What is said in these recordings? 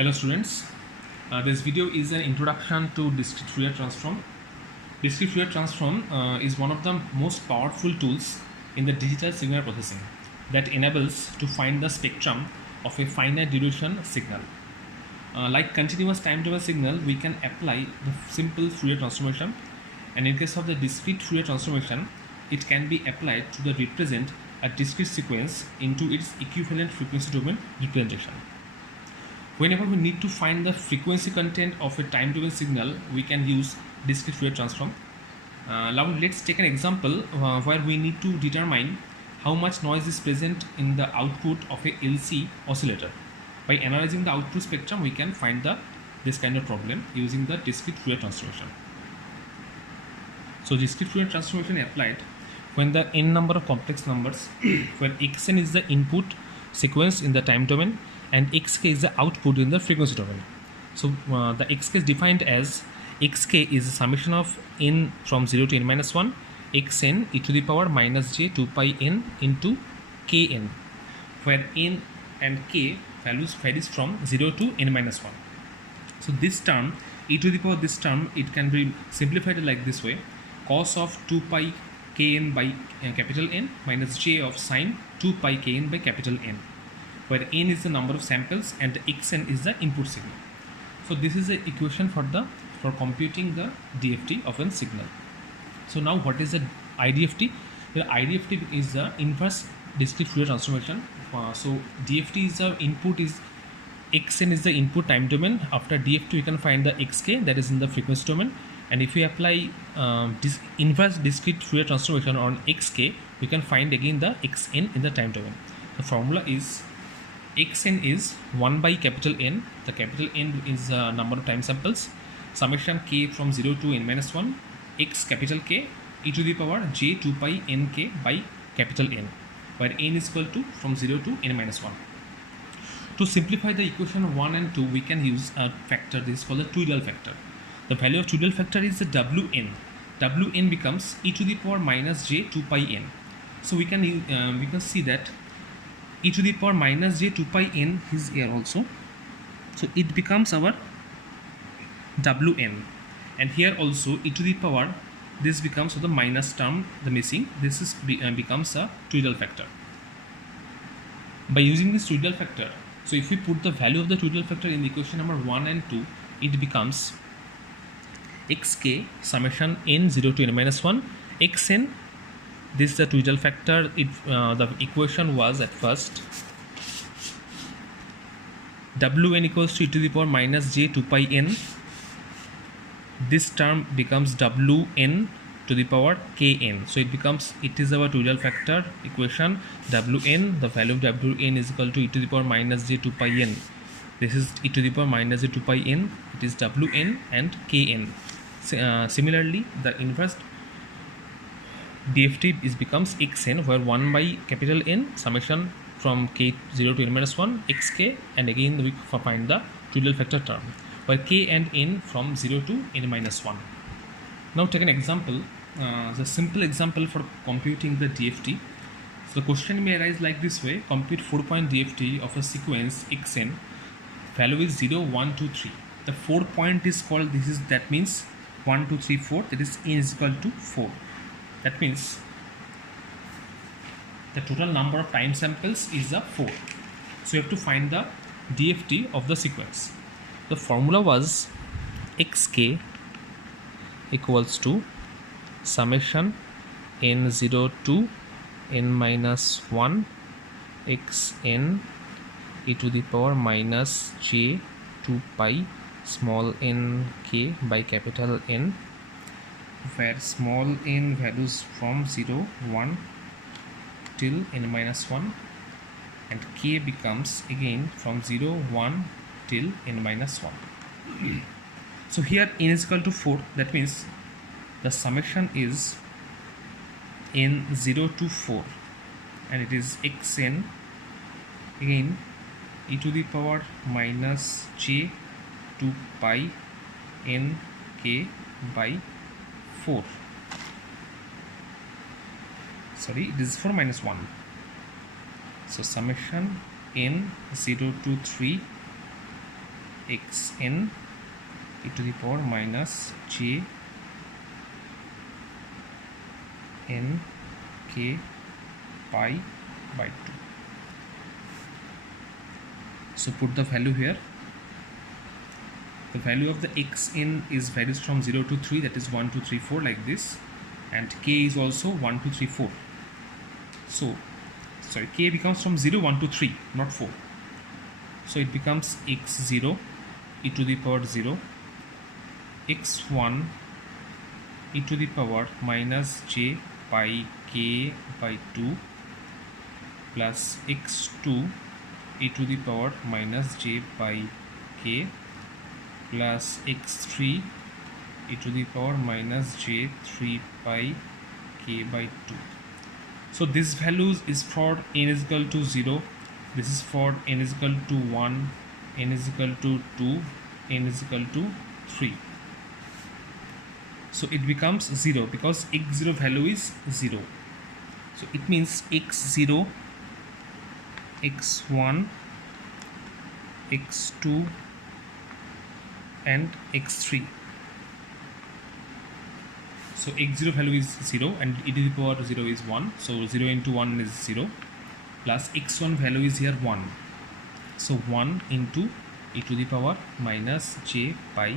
Hello students, this video is an introduction to discrete Fourier transform. Discrete Fourier transform is one of the most powerful tools in the digital signal processing that enables to find the spectrum of a finite duration signal. Like continuous time domain signal, we can apply the simple Fourier transformation, and in case of the discrete Fourier transformation, it can be applied to represent a discrete sequence into its equivalent frequency domain representation. Whenever we need to find the frequency content of a time domain signal, we can use discrete Fourier transform. Now let's take an example where we need to determine how much noise is present in the output of a LC oscillator. By analyzing the output spectrum, we can find this kind of problem using the discrete Fourier transformation. So discrete Fourier transformation applied when the n number of complex numbers, where xn is the input sequence in the time domain and xk is the output in the frequency domain. So the xk is defined as xk is a summation of n from 0 to n minus 1 xn e to the power minus j 2 pi n into kn, where n and k values varies from 0 to n minus 1. So this term e to the power, this term, it can be simplified like this way: cos of 2 pi kn by capital N minus j of sine 2 pi kn by capital N, where n is the number of samples and xn is the input signal. So this is the equation for computing the DFT of a signal. So now what is the IDFT? The IDFT is the inverse discrete Fourier transformation. So DFT is the input, is xn is the input time domain. After DFT we can find the xk, that is in the frequency domain, and if we apply this inverse discrete Fourier transformation on xk, we can find again the xn in the time domain. The formula is xn is 1 by capital N. The capital N is the number of time samples, summation k from 0 to n minus 1 x capital K e to the power j 2 pi nk by capital N, where n is equal to from 0 to n minus 1. To simplify the equation 1 and 2, we can use a factor. This is called the Tweedale factor. The value of Tweedale factor is the Wn. Wn becomes e to the power minus j 2 pi n. So we can see that e to the power minus j 2 pi n is here also. So it becomes our Wn, and here also e to the power, this becomes the minus term, the missing. This is becomes a Tweedale factor. By using this Tweedale factor, so if we put the value of the Tweedale factor in the equation number 1 and 2, it becomes xk summation n 0 to n minus 1 xn. This is the Tweedale factor. The equation was at first Wn equals to e to the power minus j 2 pi n. This term becomes Wn to the power kn. So it is our Tweedale factor equation. Wn, the value of Wn is equal to e to the power minus j 2 pi n. This is e to the power minus j 2 pi n. It is Wn and kn. Similarly, the inverse DFT becomes xn, where 1 by capital N summation from k 0 to n minus 1 xk, and again we find the Tweedale factor term, where k and n from 0 to n minus 1. Now take an example, the simple example for computing the DFT. So the question may arise like this way: compute 4-point DFT of a sequence xn, value is 0, 1, 2, 3. The 4-point is called, that means 1, 2, 3, 4, that is n is equal to 4. That means the total number of time samples is 4. So you have to find the DFT of the sequence. The formula was xk equals to summation n0 to n minus 1 xn e to the power minus j 2 pi small n k by capital N, where small n values from 0, 1 till n minus 1, and k becomes again from 0, 1 till n minus 1. So here n is equal to 4. That means the summation is n0 to 4, and it is xn again e to the power minus j 2 pi n k by 4. Sorry, this is 4 minus 1. So summation n 0 to 3 xn e to the power minus j n k pi by 2. So put the value here. The value of the xn is varies from 0 to 3, that is 1 2 3 4 like this, and k is also 1 2 3 4. So sorry, k becomes from 0 1 to 3, not 4. So it becomes x0 e to the power 0, x1 e to the power minus j pi k by 2 plus x2 e to the power minus j pi k plus x3 e to the power minus j 3 pi k by 2. So this values is for n is equal to 0, this is for n is equal to 1, n is equal to 2, n is equal to 3. So it becomes 0 because x0 value is 0. So it means x0, x1, x2 and x3. So x0 value is 0 and e to the power 0 is 1. So 0 into 1 is 0 plus x1 value is here 1. So 1 into e to the power minus j pi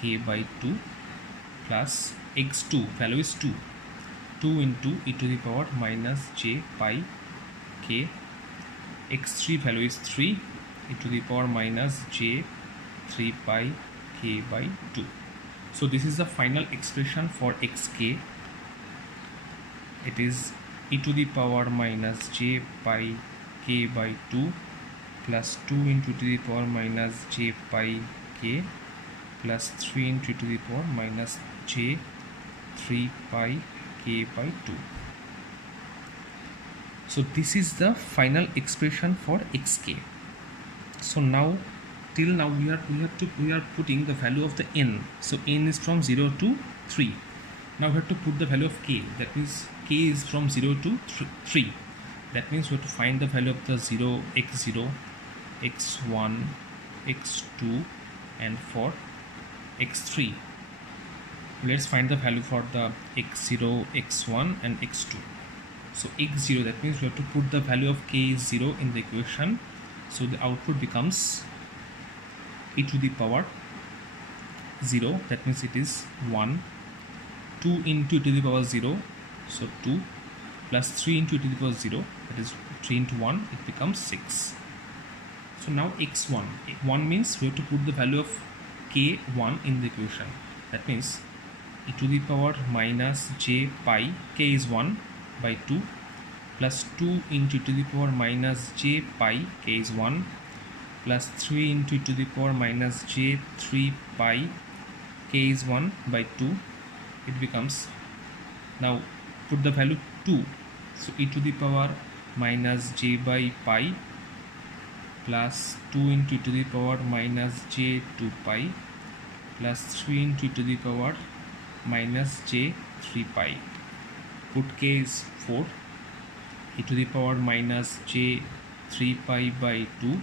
k by 2 plus x2 value is 2. 2 into e to the power minus j pi k. x3 value is 3 e to the power minus j 3 pi k by 2. So this is the final expression for xk. It is e to the power minus j pi k by 2 plus 2 into e to the power minus j pi k plus 3 into e to the power minus j 3 pi k by 2. So this is the final expression for xk. So now till now we are putting the value of the n. So n is from 0 to 3. Now we have to put the value of k. That means k is from 0 to 3. That means we have to find the value of the 0, x0, x1, x2 and for x3. Let's find the value for the x0, x1 and x2. So x0, that means we have to put the value of k is 0 in the equation. So the output becomes e to the power 0, that means it is 1, 2 into e to the power 0, so 2 plus 3 into e to the power 0, that is 3 into 1, it becomes 6. So now x1, 1 means we have to put the value of k1 in the equation. That means e to the power minus j pi, k is 1 by 2 plus 2 into e to the power minus j pi, k is 1 plus 3 into e to the power minus j 3 pi, k is 1 by 2. It becomes, now put the value 2, so e to the power minus j by pi plus 2 into e to the power minus j 2 pi plus 3 into e to the power minus j 3 pi. Put k is 4, e to the power minus j 3 pi by 2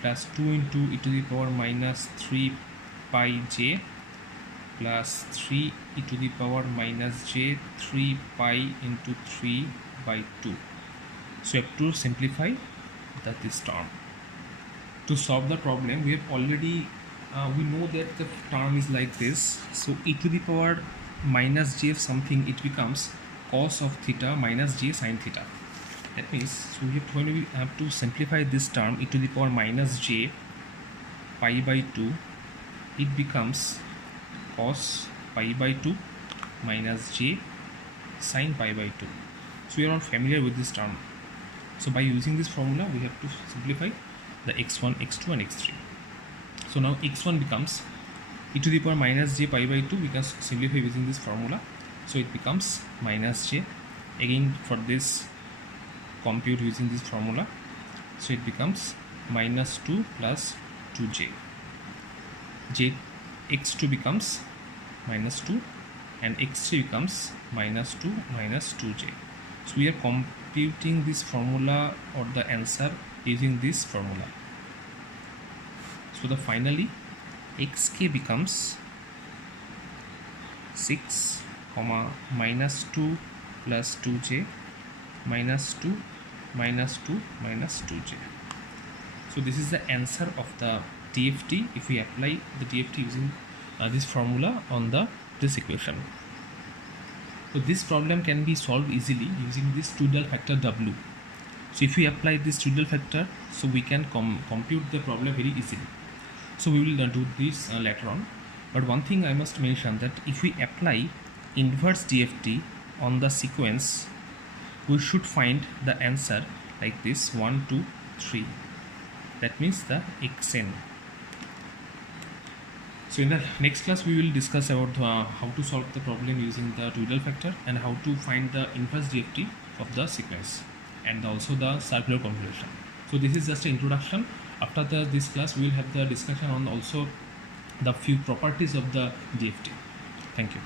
plus 2 into e to the power minus 3 pi j plus 3 e to the power minus j 3 pi into 3 by 2. So you have to simplify this term. To solve the problem, we have already we know that the term is like this. So e to the power minus j of something, it becomes cos of theta minus j sin theta. That means, so when we have to simplify this term e to the power minus j pi by 2, it becomes cos pi by 2 minus j sin pi by 2. So we are not familiar with this term. So by using this formula, we have to simplify the x1, x2 and x3. So now x1 becomes e to the power minus j pi by 2. We can simplify using this formula. So it becomes minus j. Again for this, compute using this formula. So it becomes minus 2 plus 2j. X2 becomes minus 2 and x3 becomes minus 2 minus 2j. So we are computing this formula or the answer using this formula. So the finally xk becomes 6 comma minus 2 plus 2j minus 2 minus 2 minus 2j. So this is the answer of the DFT if we apply the DFT using this formula on this equation. So this problem can be solved easily using this two-dual factor W. So if we apply this two-dual factor, so we can compute the problem very easily. So we will do this later on. But one thing I must mention, that if we apply inverse DFT on the sequence, we should find the answer like this: 1, 2, 3. That means the xn. So in the next class we will discuss about how to solve the problem using the two-dual factor and how to find the inverse DFT of the sequence and also the circular configuration. So this is just an introduction. After this class we will have the discussion on also the few properties of the DFT. Thank you.